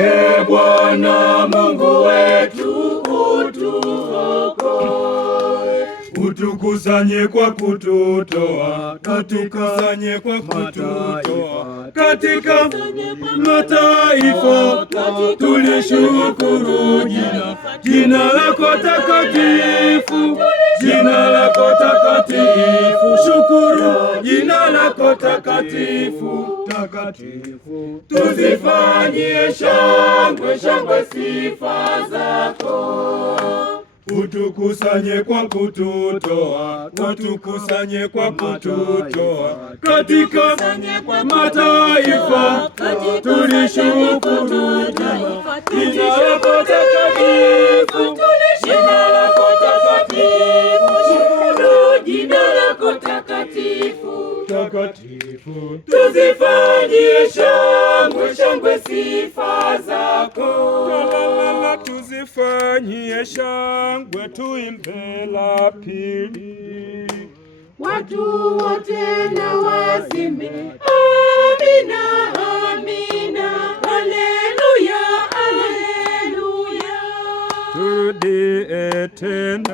Ee Bwana Mungu wetu, utuokoe. Utukusanye kwa kututoa, utukusanye kwa kututoa katika mataifa, tulishukuru jina lako takatifu, jina lako takatifu, shukuru jina lako takatifu, takatifu. Tuzifanyie shangwe, shangwe sifa zako. Utukusanye kwa kututoa, utukusanye kwa kututoa katika mataifa, tulishukuru jina lako takatifu, jina lako takatifu, shukuru jina lako takatifu, takatifu. Tuzifanyie shangwe, shangwe sifa zako. Tuzifanyie shangwe, tuimbe la pili. Watu wote na waseme amina, amina, haleluya, haleluya. Turudie tena.